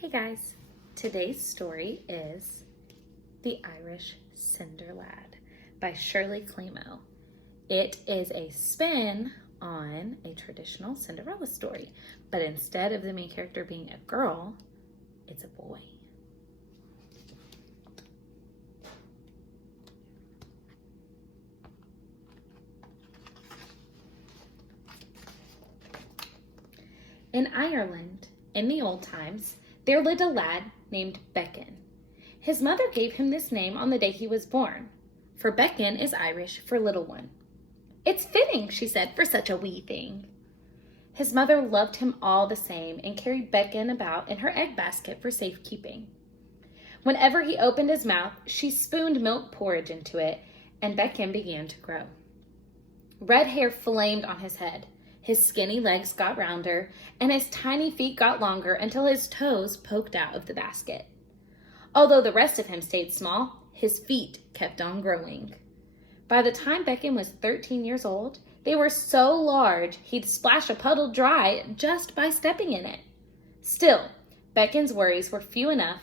Hey guys, today's story is The Irish Cinderlad by Shirley Climo. It is a spin on a traditional Cinderella story, but instead of the main character being a girl, it's a boy. In Ireland, in the old times, there lived a lad named Beckon. His mother gave him this name on the day he was born, for Beckon is Irish for little one. "It's fitting," she said, "for such a wee thing." His mother loved him all the same and carried Beckon about in her egg basket for safekeeping. Whenever he opened his mouth, she spooned milk porridge into it, and Beckon began to grow. Red hair flamed on his head. His skinny legs got rounder, and his tiny feet got longer until his toes poked out of the basket. Although the rest of him stayed small, his feet kept on growing. By the time Beckon was 13 years old, they were so large he'd splash a puddle dry just by stepping in it. Still, Beckon's worries were few enough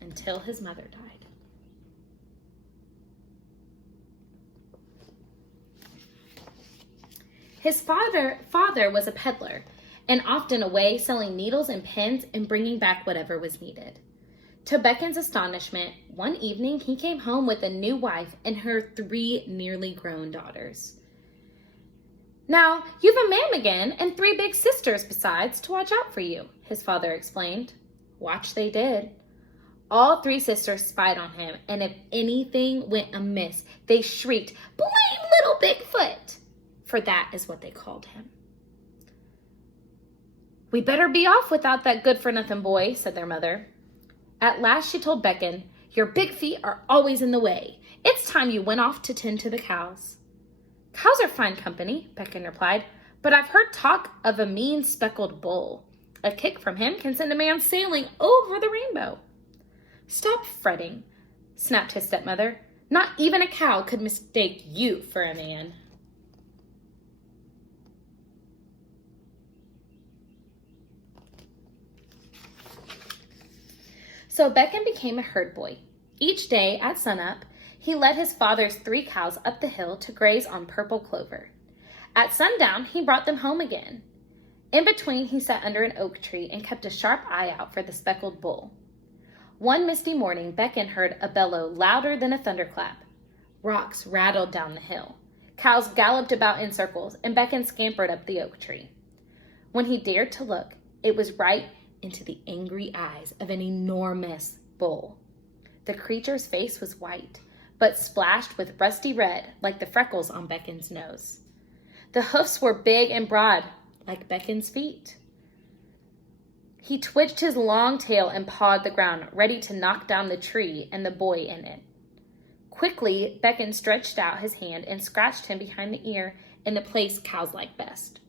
until his mother died. His father was a peddler, and often away selling needles and pins and bringing back whatever was needed. To Beckon's astonishment, one evening he came home with a new wife and her 3 nearly grown daughters. "Now, you've a mam again and 3 big sisters besides to watch out for you," his father explained. Watch they did. All 3 sisters spied on him, and if anything went amiss, they shrieked, "Blame little Bigfoot!" For that is what they called him. "We better be off without that good-for-nothing boy," said their mother. At last she told Beckon, "Your big feet are always in the way. It's time you went off to tend to the cows." "Cows are fine company," Beckon replied, "but I've heard talk of a mean speckled bull. A kick from him can send a man sailing over the rainbow." "Stop fretting," snapped his stepmother. "Not even a cow could mistake you for a man." So Beckon became a herd boy. Each day at sunup, he led his father's 3 cows up the hill to graze on purple clover. At sundown, he brought them home again. In between, he sat under an oak tree and kept a sharp eye out for the speckled bull. One misty morning, Beckon heard a bellow louder than a thunderclap. Rocks rattled down the hill. Cows galloped about in circles, and Beckon scampered up the oak tree. When he dared to look, it was right into the angry eyes of an enormous bull. The creature's face was white, but splashed with rusty red like the freckles on Beckon's nose. The hoofs were big and broad, like Beckon's feet. He twitched his long tail and pawed the ground, ready to knock down the tree and the boy in it. Quickly, Beckon stretched out his hand and scratched him behind the ear in the place cows like best.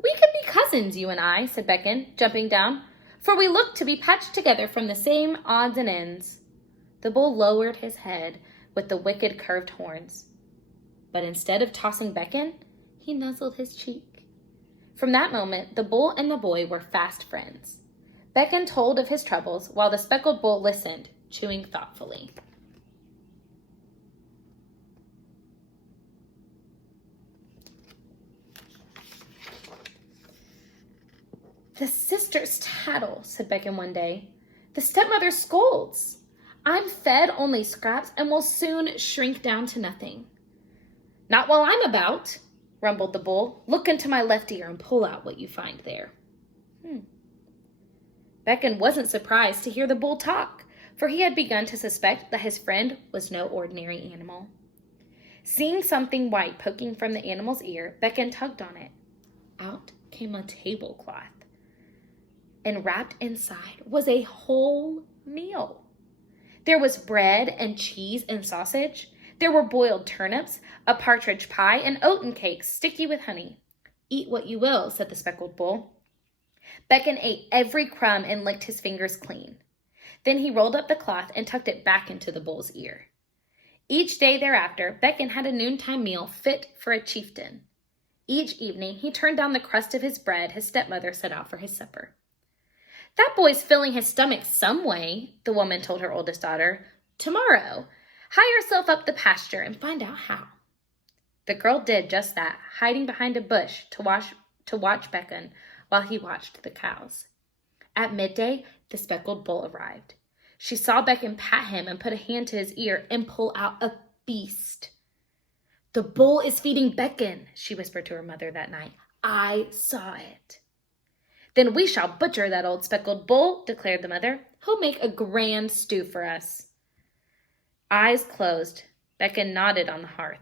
"We could be cousins, you and I," said Beckon, jumping down, "for we look to be patched together from the same odds and ends." The bull lowered his head with the wicked curved horns. But instead of tossing Beckon, he nuzzled his cheek. From that moment, the bull and the boy were fast friends. Beckon told of his troubles while the speckled bull listened, chewing thoughtfully. "The sisters tattle," said Beckon one day. "The stepmother scolds. I'm fed only scraps and will soon shrink down to nothing." "Not while I'm about," rumbled the bull. "Look into my left ear and pull out what you find there." Beckon wasn't surprised to hear the bull talk, for he had begun to suspect that his friend was no ordinary animal. Seeing something white poking from the animal's ear, Beckon tugged on it. Out came a tablecloth, and wrapped inside was a whole meal. There was bread and cheese and sausage. There were boiled turnips, a partridge pie, and oaten cakes sticky with honey. "Eat what you will," said the speckled bull. Beckon ate every crumb and licked his fingers clean. Then he rolled up the cloth and tucked it back into the bull's ear. Each day thereafter, Beckon had a noontime meal fit for a chieftain. Each evening, he turned down the crust of his bread his stepmother set out for his supper. That boy's filling his stomach some way, the woman told her oldest daughter. Tomorrow, hie yourself up the pasture and find out how. The girl did just that, hiding behind a bush to watch Beckon while he watched the cows. At midday, the speckled bull arrived. She saw Beckon pat him and put a hand to his ear and pull out a feast. The bull is feeding Beckon, she whispered to her mother that night. I saw it. Then we shall butcher that old speckled bull, declared the mother. He'll make a grand stew for us. Eyes closed, Beckon nodded on the hearth.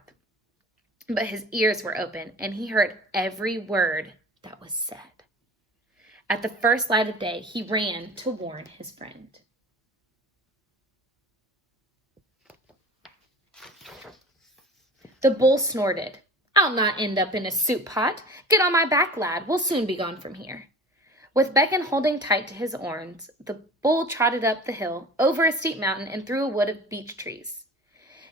But his ears were open, and he heard every word that was said. At the first light of day, he ran to warn his friend. The bull snorted. I'll not end up in a soup pot. Get on my back, lad. We'll soon be gone from here. With Beckon holding tight to his horns, the bull trotted up the hill, over a steep mountain, and through a wood of beech trees.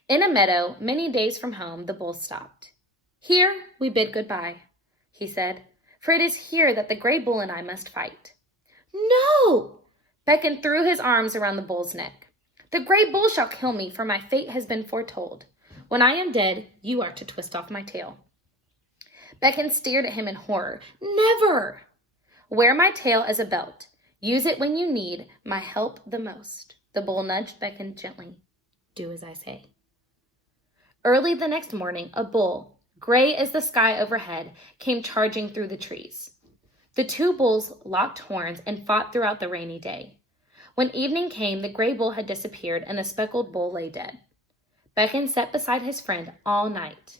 In a meadow, many days from home, the bull stopped. Here we bid goodbye, he said, for it is here that the gray bull and I must fight. No! Beckon threw his arms around the bull's neck. The gray bull shall kill me, for my fate has been foretold. When I am dead, you are to twist off my tail. Beckon stared at him in horror. Never! Wear my tail as a belt. Use it when you need my help the most. The bull nudged Beckon gently. Do as I say. Early the next morning, a bull, gray as the sky overhead, came charging through the trees. The two bulls locked horns and fought throughout the rainy day. When evening came, the gray bull had disappeared and the speckled bull lay dead. Beckon sat beside his friend all night.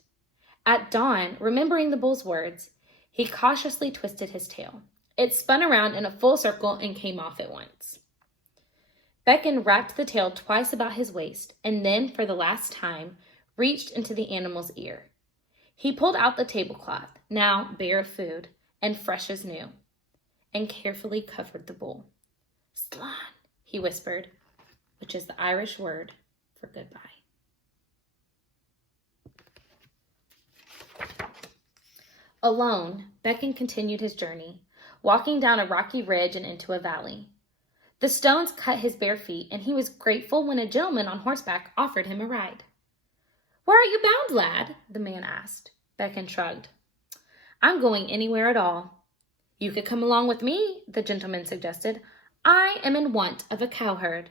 At dawn, remembering the bull's words, he cautiously twisted his tail. It spun around in a full circle and came off at once. Beckon wrapped the tail twice about his waist and then, for the last time, reached into the animal's ear. He pulled out the tablecloth, now bare of food and fresh as new, and carefully covered the bull. Slán, he whispered, which is the Irish word for goodbye. Alone, Beckon continued his journey, walking down a rocky ridge and into a valley. The stones cut his bare feet, and he was grateful when a gentleman on horseback offered him a ride. Where are you bound, lad? The man asked. Beckon shrugged. I'm going anywhere at all. You could come along with me, the gentleman suggested. I am in want of a cowherd.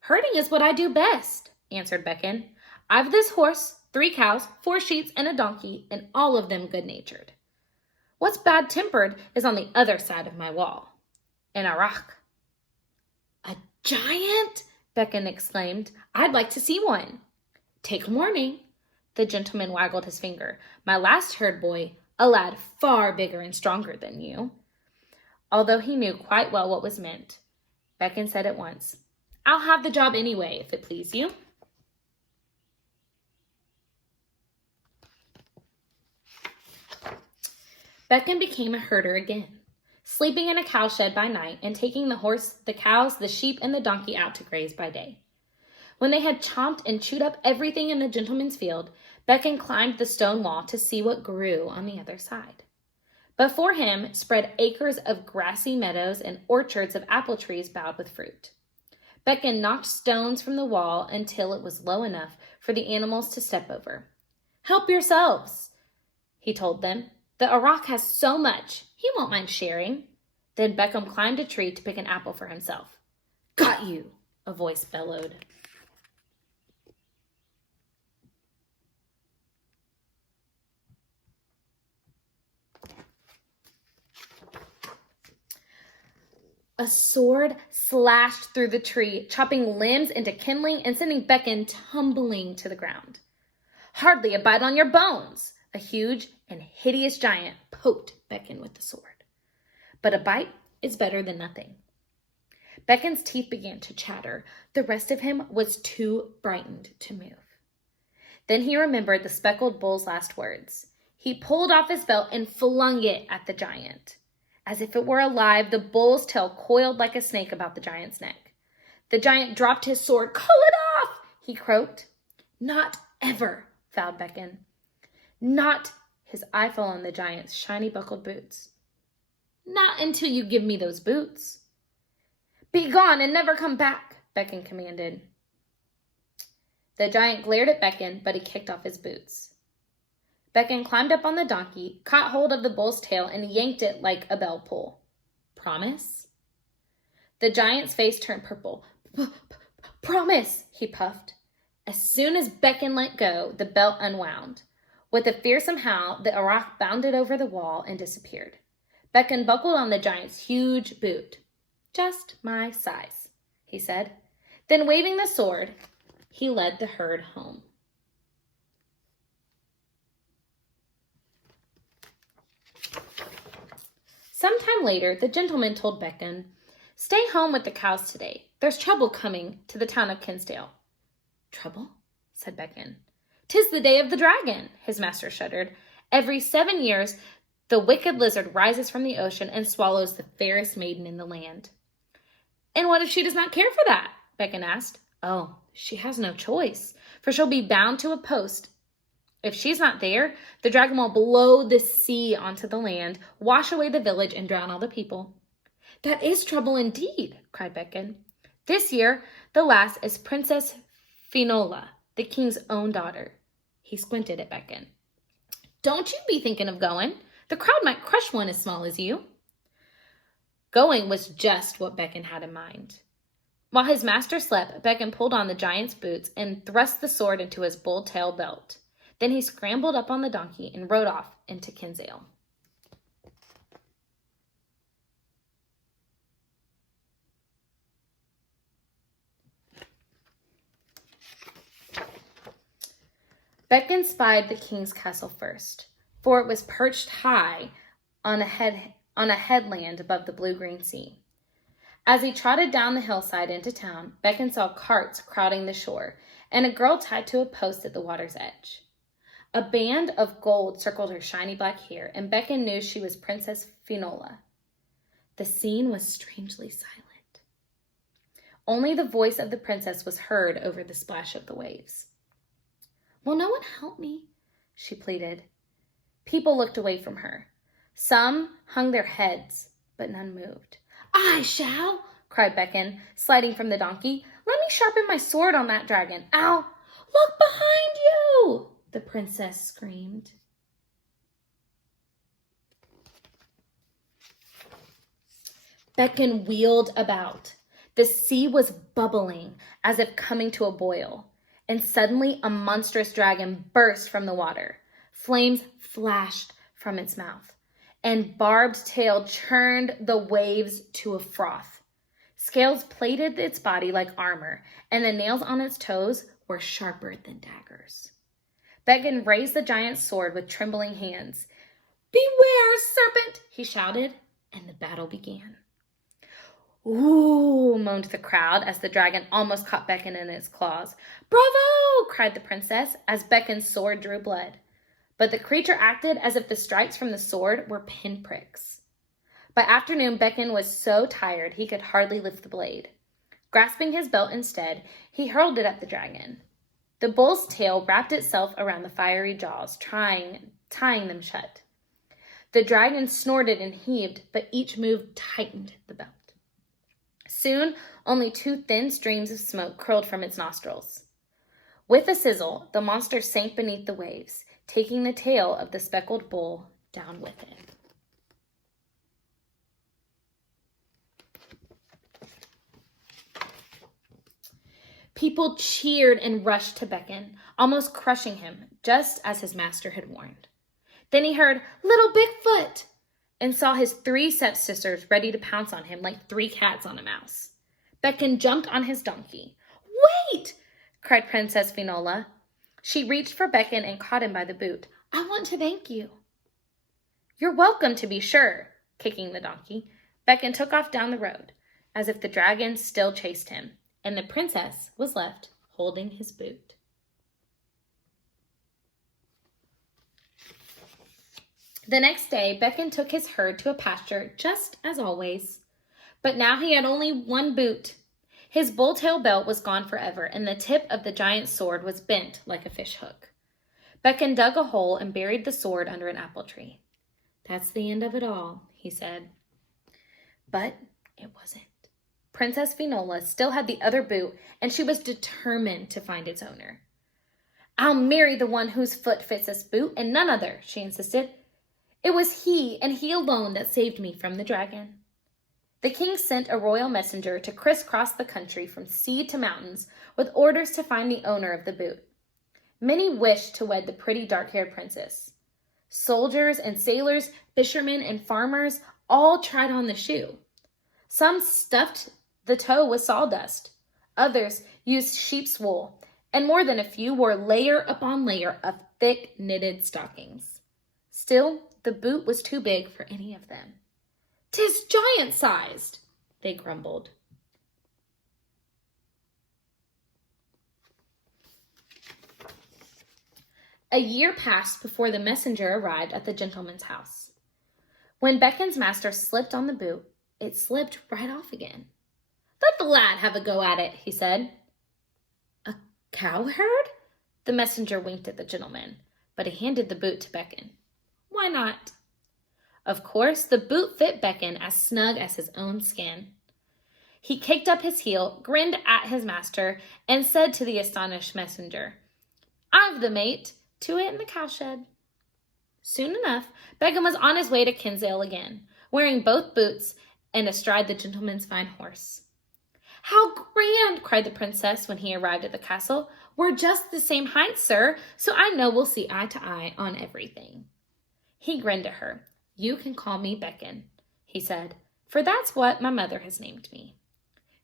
Herding is what I do best, answered Beckon. I've this horse, 3 cows, 4 sheep, and a donkey, and all of them good-natured. What's bad-tempered is on the other side of my wall. An arach. A giant? Beckon exclaimed. I'd like to see one. Take warning. The gentleman waggled his finger. My last herd boy, a lad far bigger and stronger than you. Although he knew quite well what was meant, Beckon said at once, I'll have the job anyway, if it please you. Beckon became a herder again, sleeping in a cowshed by night and taking the horse, the cows, the sheep, and the donkey out to graze by day. When they had chomped and chewed up everything in the gentleman's field, Beckon climbed the stone wall to see what grew on the other side. Before him spread acres of grassy meadows and orchards of apple trees bowed with fruit. Beckon knocked stones from the wall until it was low enough for the animals to step over. Help yourselves, he told them. The arach has so much, he won't mind sharing. Then Beckon climbed a tree to pick an apple for himself. Got you, a voice bellowed. A sword slashed through the tree, chopping limbs into kindling and sending Beckon tumbling to the ground. Hardly a bite on your bones, a huge and hideous giant poked Beckon with the sword. But a bite is better than nothing. Beckon's teeth began to chatter. The rest of him was too frightened to move. Then he remembered the speckled bull's last words. He pulled off his belt and flung it at the giant. As if it were alive, the bull's tail coiled like a snake about the giant's neck. The giant dropped his sword. Call it off, he croaked. Not ever, vowed Beckon. Not. His eye fell on the giant's shiny buckled boots. Not until you give me those boots. "Be gone and never come back," Beckon commanded. The giant glared at Beckon, but he kicked off his boots. Beckon climbed up on the donkey, caught hold of the bull's tail, and yanked it like a bell pull. "Promise?" The giant's face turned purple. "Promise," he puffed. As soon as Beckon let go, the belt unwound. With a fearsome howl, the Arak bounded over the wall and disappeared. Beckon buckled on the giant's huge boot. "Just my size," he said. Then, waving the sword, he led the herd home. Sometime later, the gentleman told Beckon, "Stay home with the cows today. There's trouble coming to the town of Kinsdale." "Trouble?" said Beckon. "'Tis the day of the dragon," his master shuddered. "Every 7 years, the wicked lizard rises from the ocean and swallows the fairest maiden in the land." "And what if she does not care for that?" Beckon asked. "Oh, she has no choice, for she'll be bound to a post. If she's not there, the dragon will blow the sea onto the land, wash away the village, and drown all the people." "That is trouble indeed," cried Beckon. "This year, the lass is Princess Finola, the king's own daughter." He squinted at Beckon. "Don't you be thinking of going. The crowd might crush one as small as you." Going was just what Beckon had in mind. While his master slept, Beckon pulled on the giant's boots and thrust the sword into his bull-tail belt. Then he scrambled up on the donkey and rode off into Kinsale. Beckon spied the king's castle first, for it was perched high on a headland above the blue-green sea. As he trotted down the hillside into town, Beckon saw carts crowding the shore and a girl tied to a post at the water's edge. A band of gold circled her shiny black hair, and Beckon knew she was Princess Finola. The scene was strangely silent. Only the voice of the princess was heard over the splash of the waves. "Will no one help me?" she pleaded. People looked away from her. Some hung their heads, but none moved. "I shall," cried Beckon, sliding from the donkey. "Let me sharpen my sword on that dragon. Ow! Look behind you!" the princess screamed. Beckon wheeled about. The sea was bubbling as if coming to a boil, and suddenly a monstrous dragon burst from the water. Flames flashed from its mouth, and barbed tail churned the waves to a froth. Scales plated its body like armor, and the nails on its toes were sharper than daggers. Beckon raised the giant's sword with trembling hands. "Beware, serpent!" he shouted, and the battle began. "Ooh!" moaned the crowd as the dragon almost caught Beckon in its claws. "Bravo!" cried the princess as Beckon's sword drew blood. But the creature acted as if the strikes from the sword were pinpricks. By afternoon, Beckon was so tired he could hardly lift the blade. Grasping his belt instead, he hurled it at the dragon. The bull's tail wrapped itself around the fiery jaws, tying them shut. The dragon snorted and heaved, but each move tightened the belt. Soon, only 2 thin streams of smoke curled from its nostrils. With a sizzle, the monster sank beneath the waves, taking the tail of the speckled bull down with it. People cheered and rushed to Beckon, almost crushing him, just as his master had warned. Then he heard, "Little Bigfoot," and saw his 3 stepsisters ready to pounce on him like 3 cats on a mouse. Beckon jumped on his donkey. "Wait!" cried Princess Finola. She reached for Beckon and caught him by the boot. "I want to thank you." "You're welcome, to be sure." Kicking the donkey, Beckon took off down the road, as if the dragon still chased him, and the princess was left holding his boot. The next day, Beckon took his herd to a pasture just as always. But now he had only 1 boot. His bull-tail belt was gone forever, and the tip of the giant's sword was bent like a fish hook. Beckon dug a hole and buried the sword under an apple tree. "That's the end of it all," he said. But it wasn't. Princess Finola still had the other boot, and she was determined to find its owner. "I'll marry the one whose foot fits this boot, and none other," she insisted. "It was he, and he alone, that saved me from the dragon." The king sent a royal messenger to crisscross the country from sea to mountains with orders to find the owner of the boot. Many wished to wed the pretty dark-haired princess. Soldiers and sailors, fishermen and farmers all tried on the shoe. Some stuffed the toe with sawdust. Others used sheep's wool, and more than a few wore layer upon layer of thick knitted stockings. Still, the boot was too big for any of them. "'Tis giant-sized," they grumbled. A year passed before the messenger arrived at the gentleman's house. When Beckon's master slipped on the boot, it slipped right off again. "Let the lad have a go at it," he said. "A cowherd?" The messenger winked at the gentleman, but he handed the boot to Beckon. "Why not?" Of course, the boot fit Beckon as snug as his own skin. He kicked up his heel, grinned at his master, and said to the astonished messenger, "I've the mate to it in the cowshed." Soon enough, Beckon was on his way to Kinsale again, wearing both boots and astride the gentleman's fine horse. "How grand!" cried the princess when he arrived at the castle. "We're just the same height, sir, so I know we'll see eye to eye on everything." He grinned at her. "You can call me Beckon," he said, "for that's what my mother has named me."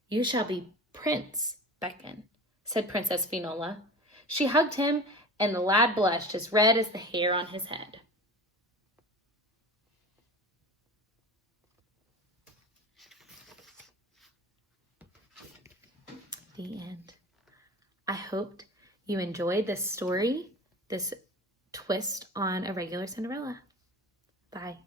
"You shall be Prince Beckon," said Princess Finola. She hugged him, and the lad blushed as red as the hair on his head. The end. I hoped you enjoyed this story, this twist on a regular Cinderella. Bye.